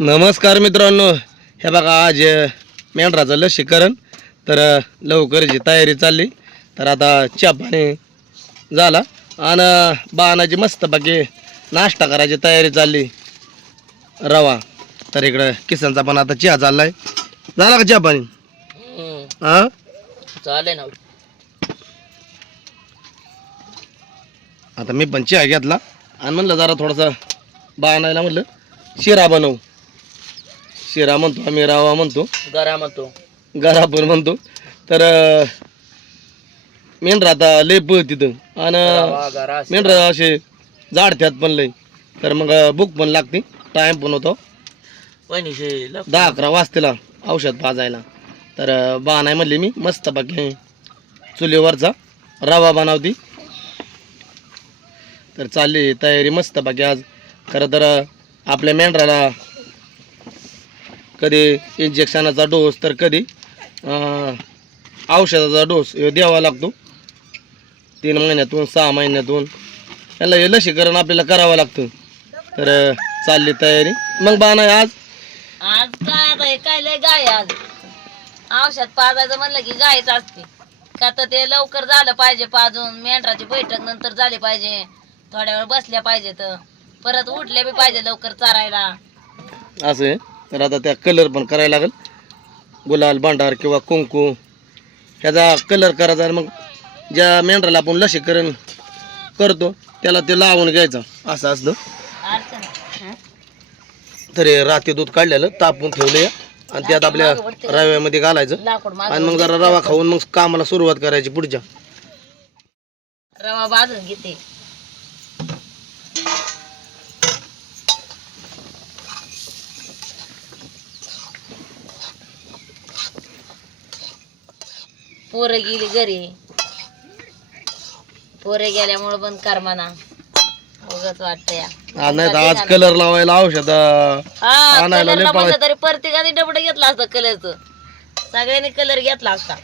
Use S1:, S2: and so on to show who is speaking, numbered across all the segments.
S1: नमस्कार मित्रांनो. हे बघा आज मेंढराचं लसीकरण. तर लवकरची तयारी चालली तर आता चहा पाणी झाला. आणि बाणाची मस्त बाकी नाश्ता करायची तयारी चालली. रवा. तर इकडं किसनचा पण आता चहा चाललाय. झाला का चहा पाणी? हा
S2: चालेल ना.
S1: आता मी पण चहा घेतला. आणि म्हणलं जरा थोडासा बाणायला म्हणलं शिरा बनवू. शिरा म्हणतो आम्ही रवा म्हणतो.
S2: गरा म्हणतो.
S1: घरा पण म्हणतो. तर मेंढरा आता लय पळ तिथं. आणि
S2: गरा.
S1: मेंढरा असे जाडत्यात पण लय. तर मग बुक पण लागते. टाइम पण होतो.
S2: लप-
S1: दहा अकरा वाजतेला औषध पाजायला तर अं, बाणाय म्हणली मी मस्त बाकी चुलीवरचा रवा बनवती. तर चालली तयारी मस्त बाकी आज. खरं तर आपल्या मेंढराला कधी इंजेक्शनाचा डोस तर कधी औषधाचा डोस ह्यो द्यावा लागतो. तीन महिन्यातून सहा महिन्यातून. याला हे लसीकरण आपल्याला करावं लागतं. तर चालली तयारी. मग बाणा आज?
S2: आज काय हे काय लय गाय आज? औषध पाजायचं म्हणलं की गायच असते. का तर ते लवकर झालं पाहिजे पाजून. मेंढराची बैठक नंतर झाली पाहिजे. थोड्या वेळ बसल्या पाहिजे तर परत उठल्या बी पाहिजे लवकर चारायला.
S1: असं आहे? तर आता त्या कलर पण करायला लागेल. गुलाल भांडार किंवा कुंकू. ह्याचा कलर करायचा आणि मग ज्या मेंढराला आपण लसीकरण करतो त्याला ते लावून घ्यायचं. असं असतं. तर हे रात्री दूध काढलेलं तापून ठेवलं आणि त्यात आपल्या रव्यामध्ये घालायचं. आणि मग जरा रवा खाऊन मग कामाला सुरुवात करायची पुढच्या.
S2: रवा भाजून घेते. पोरं गेली घरी. पोरं गेल्यामुळं पण करमाना उगाच वाटतं या
S1: आज नाही तर आज कलर लावायला औषध
S2: हा
S1: आणायला लय
S2: कलरला
S1: पळा-
S2: म्हणलं तरी प्रत्येकाने डबडं घेतला असतं कलरचं सगळ्यांनी कलर घेतला असता.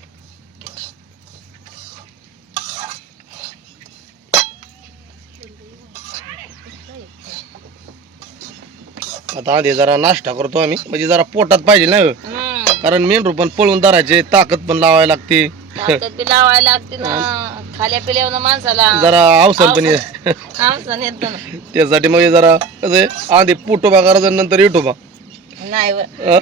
S1: आता आधी जरा नाश्ता करतो आम्ही. म्हणजे जरा पोटात पाहिजे ना
S2: हम्म.
S1: कारण मेंढरू पण पळून धरायचे ताकद पण लावायला लागते.
S2: बी लावायला लागते ना. खाल्या पिल्यावर माणसाला.
S1: जरा अवसर पण
S2: येतो ना.
S1: त्यासाठी मग हे जरा कसं आहे आधी पोटोबा करायचा नंतर युटोबा
S2: नाही व.
S1: अं?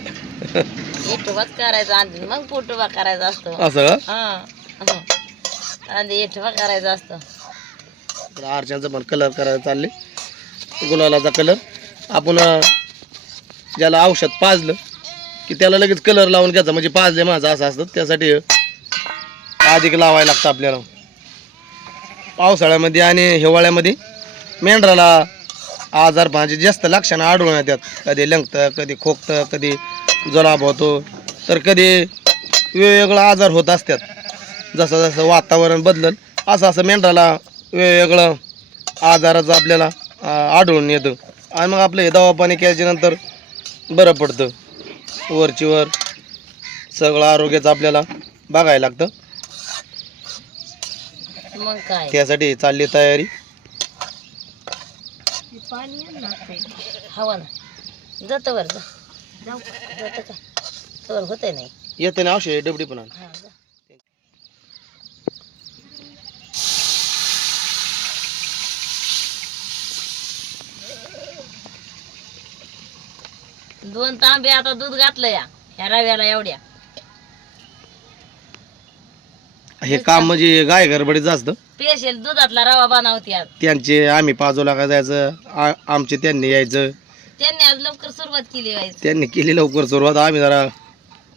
S2: इटोबाच करायचा आधी. मग पोटोबा करायचा असतो.
S1: असं का?
S2: हा. हं. आधी इटोबा करायचा असतो.
S1: तर आरशांचा पण कलर करायला चालले. गुलालाचा कलर आपण अं, ज्याला औषध पाजलं की त्याला लगेच कलर लावून घ्यायचा. म्हणजे पाजले माझं असं असतं. त्यासाठी अधिक लावायला लागतं आपल्याला. पावसाळ्यामध्ये आणि हिवाळ्यामध्ये मेंढराला आजार पाहिजे जास्त लक्षणं आढळून येतात. कधी लंगतं कधी खोकतं कधी जुलाब होतो. तर कधी वेगवेगळा आजार होत असतात. जसं जसं वातावरण बदलल असं असं मेंढराला वेगवेगळं आजाराचं आपल्याला आढळून येतं. आणि मग आपलं हे दवापाणी केल्याच्यानंतर बरं पडतं. वरची वर सगळं आरोग्याचं आपल्याला बघायला लागतं.
S2: मग काय?
S1: त्यासाठी चालली तयारी.
S2: हवा ना. जातं वर जा. जाऊ. जातं का तर होतंय नाही.
S1: येतं ना औषध डबडी पण आण.
S2: हा जा. दोन तांबे आता दूध घातलं या. ह्या रव्याला एवढ्या.
S1: हे काम म्हणजे गाय गडबडीचं असतं.
S2: स्पेशल दुधातला रवा बनवते आज.
S1: त्यांचे आम्ही पाजोला का जायचं आ- आमचे त्यांनी यायचं.
S2: त्यांनी आज लवकर सुरुवात केली आहे
S1: त्यांनी केली लवकर सुरुवात. आम्ही जरा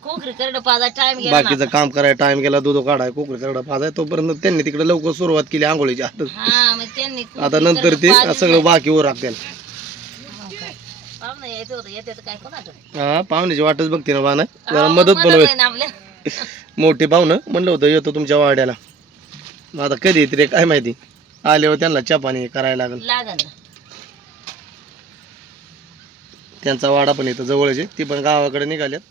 S2: कोकरी करड पाजा टाइम गेला ना.
S1: बाकीचं काम करायला टाइम गेला दूध काढाय कोकरी करडा पाजाय. तोपर्यंत त्यांनी तिकडे लवकर सुरुवात केली
S2: हा मग त्यांनी
S1: आता नंतर ते सगळं बाकी वर राखतील
S2: पाहुणं यायचं होतं येते तर काय कोणाचं?
S1: हा पाहुण्याची वाटच बघते ना बाना जरा मदत
S2: आपल्या.
S1: मोठी पाहुणं म्हणलं होतं येतो तुमच्या वाड्याला. मग आता कधी येते रे काय माहिती? आल्यावर त्यांना चहा पाणी करायला लागेल. त्यांचा वाडा पण येतो जवळचे ती पण गावाकडे निघाल्यात.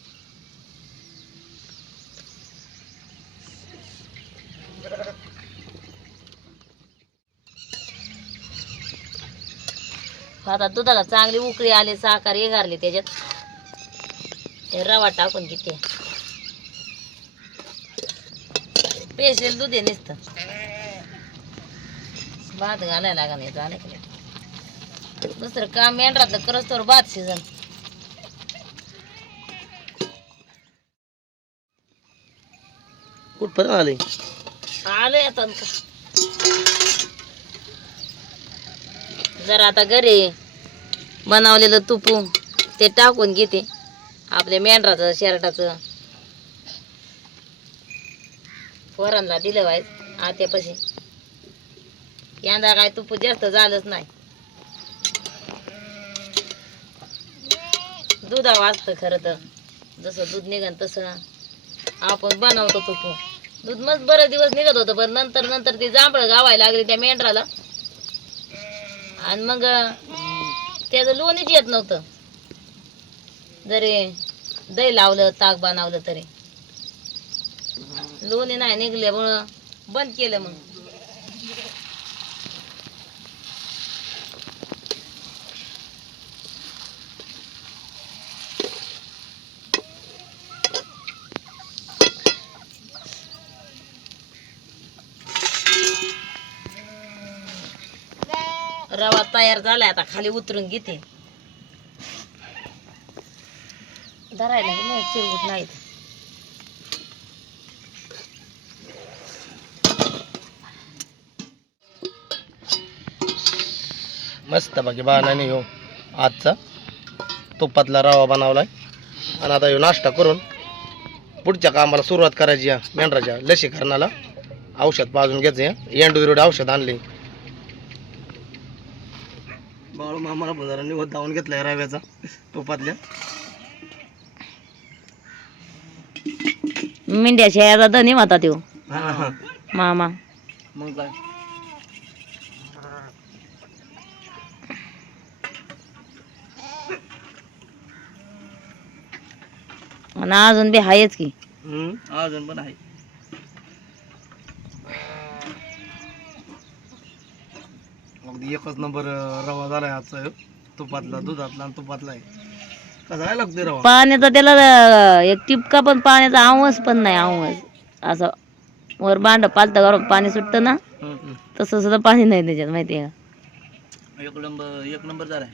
S2: आता दुधाला चांगली उकळी आली साखर घारली त्याच्यात. हे रवा टाकून किती पेशल दूध आहे नुसतं. भात घालायला लागा नाही झालं की. दुसरं काम मेंढरातलं करस तर भात सीझन
S1: कुठपर्यंत आले?
S2: आलोय आता जरा आता घरी बनवलेलं तुपू ते टाकून घेते. आपल्या मेंढराचं शर्टाचं. पोरांना दिलं व्हायच आत्यापाशी. यंदा काय तुप जास्त झालंच नाही. दुधा वाजतं खरं तर. जसं दूध निघन तसं आपण बनवतो तुपू दूध मस्त बरेच दिवस निघत होतं पण नंतर नंतर ती जांभळं गावायला लागली त्या मेंढराला. आणि मग त्याचं लोणीच येत नव्हतं. जरी दही लावलं ताक बनवलं तरी. लोणी नाही निघल्यामुळं बंद केलं मग. रवा तयार झालाय आता खाली उतरून घेते. धरायला गेलं चिरगुट नाही
S1: मस्त बाकी बाणाने हो आजचा तुपातला रवा बनवलाय. आणि आता ह्यो नाश्ता करून. पुढच्या कामाला सुरुवात करायची या मेंढराच्या लसीकरणाला. औषध पाजून घ्यायचं एंडुरुड औषध आणले. बाळू मामाला पण जरा निवड धावून घेतलाय रव्याचा. तुपातल्या
S2: मेंढ्या शेळ्याचा धनी होता तो
S1: हा, हा.
S2: मामा.
S1: मग काय?
S2: आणि अजून बी हायच की.
S1: हम्म, अजून पण आहे. अगदी एकच नंबर अं, रवा झालाय आजचा ह्यो. तुपातला दुधातला आणि तुपातला आहे कसा काय लागतोय रवा?
S2: पाण्याचा त्याला अं, एक टिपका पण पाण्याचा आवाज पण नाही आवाज. असं वर बांड पालतं गरम पाणी सुटतं ना तसं सुद्धा पाणी नाही त्याच्यात माहिती आहे का?
S1: एक नंबर एक नंबर झालाय.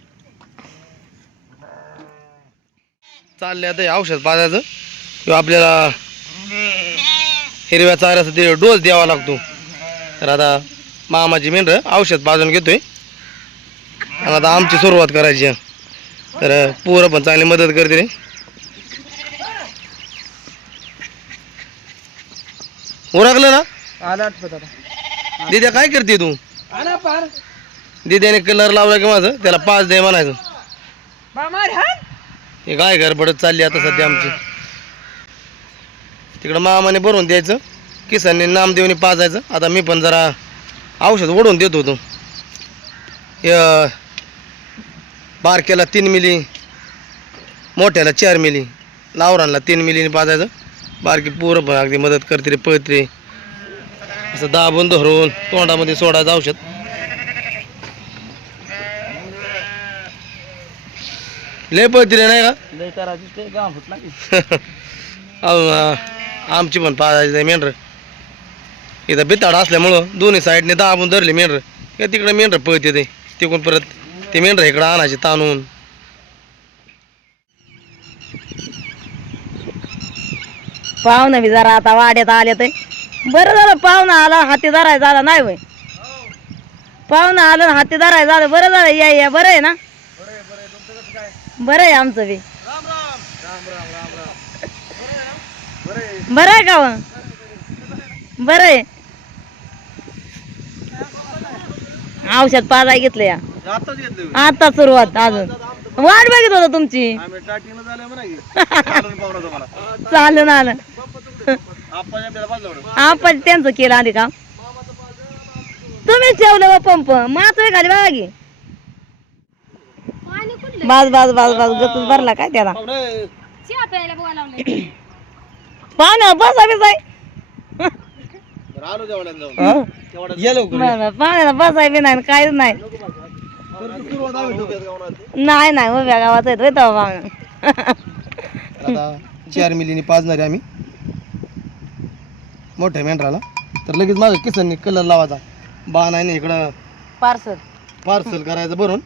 S1: चालले आता हे औषध पाजायचं किंवा आपल्याला हिरव्या चाऱ्याचा ते डोस द्यावा लागतो. तर आता मामाची मेंढर औषध पाजून घेतोय. आणि आता आमची सुरुवात करायची. तर पोरं पण चांगली मदत करते रे. उरकलं ना? दिद्या काय करते तू? दिद्याने कलर लावला की माझं? त्याला पाच दे म्हणायचं. हे काय गडबडत चालली आता सध्या आमची? तिकडं मामाने भरून द्यायचं किसांनी नामदेवनी पाजायचं. आता मी पण जरा औषध ओढून देत होतो. बारक्याला तीन मिली मोठ्याला चार मिली लावरांना तीन मिलीने पाजायचं. बारकी पोरं पण अगदी मदत करते रे पळते. रे असं दाबून धरून तोंडामध्ये सोडायचं औषध. लय पळते नाही का? अहो, आ- आमची पण पाजायची आहे मेंढर. इथं बिताड असल्यामुळं दोन्ही साईडने दाबून धरले मेंढर. का तिकडे मेंढर पळते ते तिकडून परत ते मेंढर इकडं आणायचे ताणून.
S2: पाहुणं बी जरा आता वाड्यात आले तर बरं झालं पाहुणं आला हाती धरायला झाला नाही होय? पाहुणं आलं हाती धरायला झालं बरं झालं या या बरं आहे ना? बरं आहे आमचं बी. बरं आहे का मग? बरं आहे. औषध पाजाय घेतलं या.
S1: आताच घेतलं
S2: आता सुरुवात अजून. वाट बघित होतं तुमची.
S1: आम्ही टाकीनं झालं म्हणा की. मला.
S2: चालून आलं.
S1: आपण
S2: त्यांचं केलं आधी काम. तुम्हीच ठेवलं पंप. मात्र खाली बघा की. बाज बाज बाज बाज गतच भरला काय त्याला? पाहुणा. बसा बिसाय
S1: आलो तेवढ्यात जाऊन. ये लवकर.
S2: पाण्याला बसाय बी नाही काहीच नाही. नाही नाही उभ्या गावात येत होय तेव्हा पाहुणा.
S1: चार मिलीने पाजणार आम्ही. मोठ्या मेंढराला. तर लगेच माझं किसननी कलर लावायचा. बाण आहे ना इकडं.
S2: पार्सल.
S1: पार्सल करायचं भरून.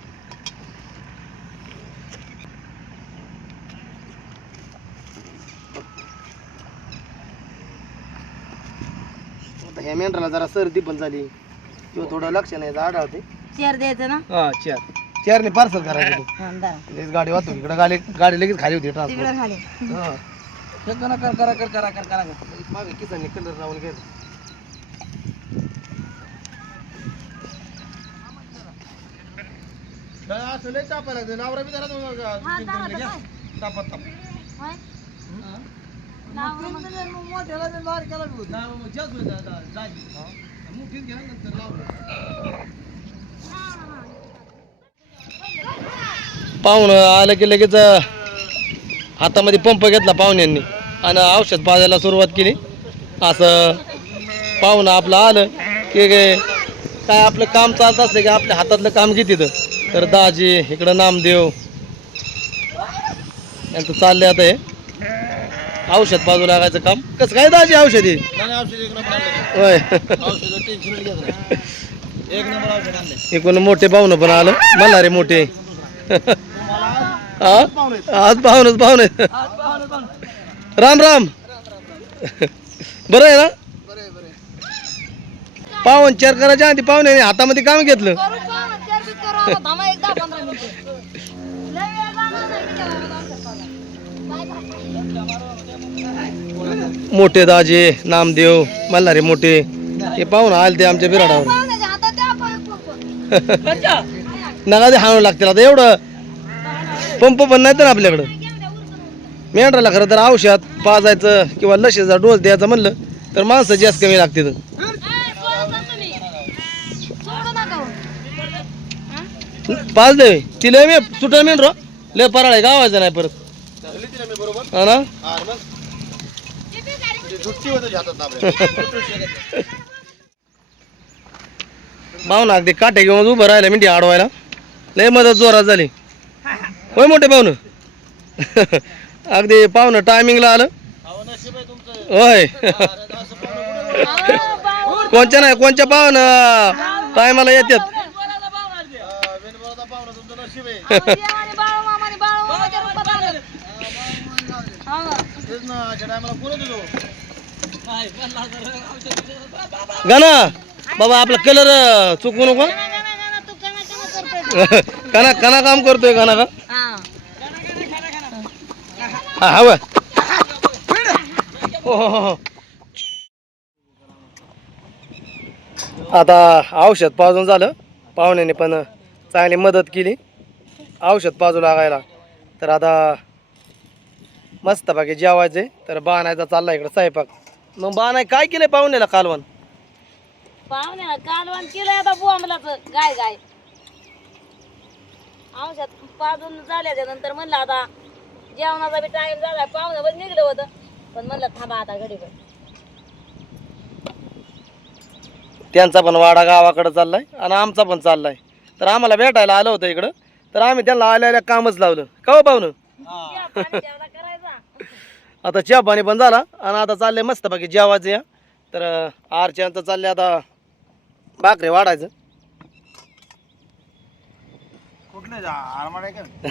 S1: आता ह्या मेंढराला जरा सर्दी पण झाली. किंवा थोडं लक्ष नाही आढळते
S2: चेअर द्यायचं ना?
S1: हा चार चारने पार्सल करायचं ते.
S2: हा.
S1: लगेच गाडी वाहतो इकडे गाडी गाडी लगेच खाली होती ट्रान्सफर
S2: तिकडं खाली.
S1: हा. करा कर करा कर करा कर करा. कर मागे किसांनी कलर लावून घ्यायचं. असं लय तापायला लागतं. नावरा बी जरा तापत ताप पाहुणं आलं की लगेच हातामध्ये पंप घेतला पाहुण्यांनी आणि औषध पाजायला सुरुवात केली. असं पाहुणं आपलं आलं की काय काय आपलं काम चालत असलं की आपल्या हातातलं काम घेते तर दाजी इकडं नामदेव यांचं चाललंय आता हे. औषध पाजू लागायचं काम. कसं काय दाजी औषधी? होय. एकूण मोठे पाहुणं पण आलं. मला रे मोठे. हा? आज पाहुणच पाहुणे राम राम. बरं आहे ना? पावन चार करायच्या आधी पाहुण्याने हातामध्ये काम घेतलं. मोठे दाजे नामदेव मल्हारे मोठे हे पाहून आले ते आमच्या बिराडावर. नका ते हाणू लागतील आता एवढं पंप पण नाही तर आपल्याकडं. मेंढराला खरं तर औषध पाजायचं किंवा लशीचा डोस द्यायचा म्हणलं तर माणसं जास्त कमी लागतील. पाच दे तिला मी सुटा मेंढरो. लय पराळ आहे गावायचं नाही परत. हा ना? पाहुणा अगदी काटे घेऊन उभं राहिलं मिठी अडवायला लय मदत जोरात झाली. होय मोठे पाहुणं? अगदी पाहुणं टायमिंगला आलं. होय. कोणच्या नाही कोणच्या पाहुणं? टायमाला येतात गाना बाबा आपला कलर चुकवू नको. काना काना काम करतोय गाना का? हा हवं हो, हो, हो, आता औषध पाजून झालं. पाहुण्याने पण चांगली मदत केली. औषध पाजू लागायला. तर आता मस्त बाकी जेवायचे. तर बाणायचा चालला इकडं स्वयंपाक. मग बाणाय काय केलंय पाहुण्याला कालवण?
S2: पाहुण्याला कालवण केलंय आता गाय गाय. पाजून झाल्याच्यानंतर म्हणलं आता जेवणाचा बी टाइम झाला पाहुणं पण निघलं होतं. पण म्हणलं थांबा आता
S1: त्यांचा पण वाडा गावाकडं चाललाय आणि आमचा पण चाललाय. तर आम्हाला भेटायला आलं होतं इकडं. तर आम्ही त्यांना आल्या आल्या कामच लावलं. का हो पाहुणं?
S2: पाणी जेवढा करायचा
S1: आता चहा पाणी पण झाला आणि आता चाललंय मस्त बाकी जेवायचं या. तर आरच्यांचं चाललंय आता भाकरे वाढायचं.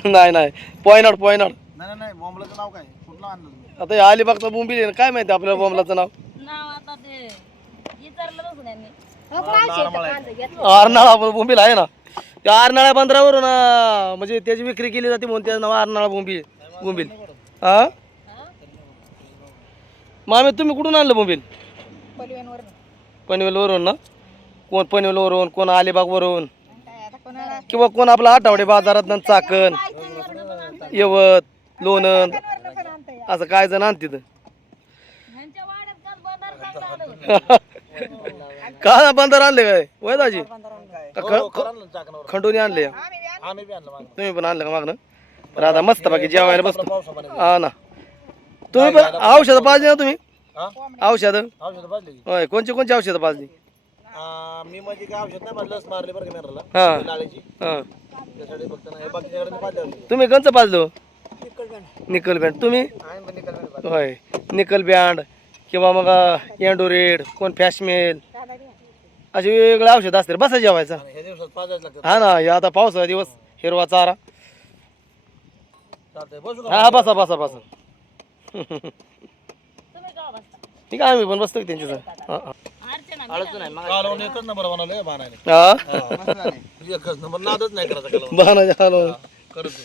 S1: नाही नाही. पॉयनाड पॉयनाड. आता हे अलिबागचा बोंबील आहे ना, काय माहिती आपल्या बोंबलाचं नाव?
S2: नाव आता ते विचारलं
S1: आरनाळा बोंबील आहे ना. त्या आरनाळा बंदरावरून अं, म्हणजे त्याची विक्री केली जाते म्हणून त्याचं नाव आरनाळा बोंबील बोंबील. हा? मामे तुम्ही कुठून आणलं बोंबील पनवेलवरून. ना? कोण पनवेलवरून कोण अलिबागवरून? किंवा कोण आपला आठवडे बाजारात चाकण यवत लोणंद असं काय जण आणते. का बंदर आणले काय? वय दाजी? ख- खंडोनी आणले? तुम्ही पण आणलं का मागणं तर आता मस्त बाकी जेवायला बसतो. हा ना. तुम्ही पण औषधं पाजली ना तुम्ही? औषधं? होय कोणची कोणची औषधं पाजली?
S3: मी म्हणजे काय औषध नाही लस मारली बरं का मेराला
S1: हा.
S3: लाळीची.
S1: हा.
S3: त्यासाठी फक्त नाही बाकी सगळ्यांनी पाजलं
S1: तुम्ही कंच पाजलो? निकल बँड. तुम्ही? होय. निकल बँड किंवा मग एंडोरेड कोण फॅशमेल असे वेगवेगळे औषध असते बसा जेवायचं.
S3: हे दिवसात पाजायला लागतात
S1: हा ना हे आता पावसाळा दिवस हिरवा चारा.
S3: चालतंय बसू का?
S1: हा हा, बसा बसा बसा. ठीक आहे आम्ही पण बसतो की त्यांच्या
S3: कालवण एकच नंबर बनवलंय बाणाने.
S1: हा?
S3: एकच नंबर नादच नाही करायचा कालवण करतो